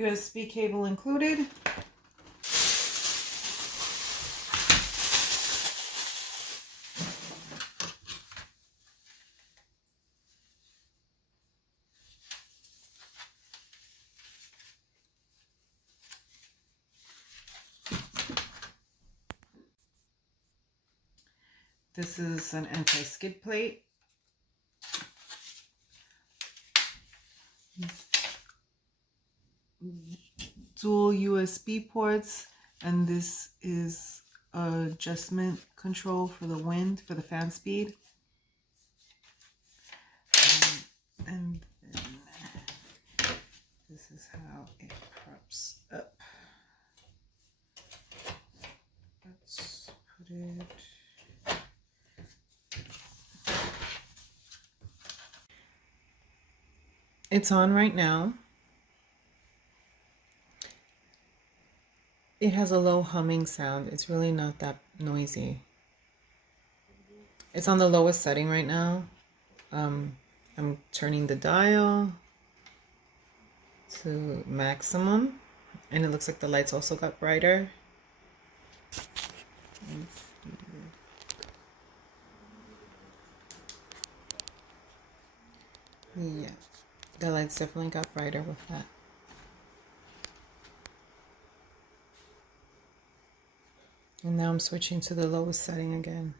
USB cable included. This is an anti-skid plate. Dual USB ports, and this is adjustment control for the wind, for the fan speed. And then this is how it props up. Let's put it. It's on right now. It has a low humming sound. It's really not that noisy. It's on the lowest setting right now. I'm turning the dial to maximum, and it looks like the lights also got brighter. Yeah, the lights definitely got brighter with that. And now I'm switching to the lowest setting again.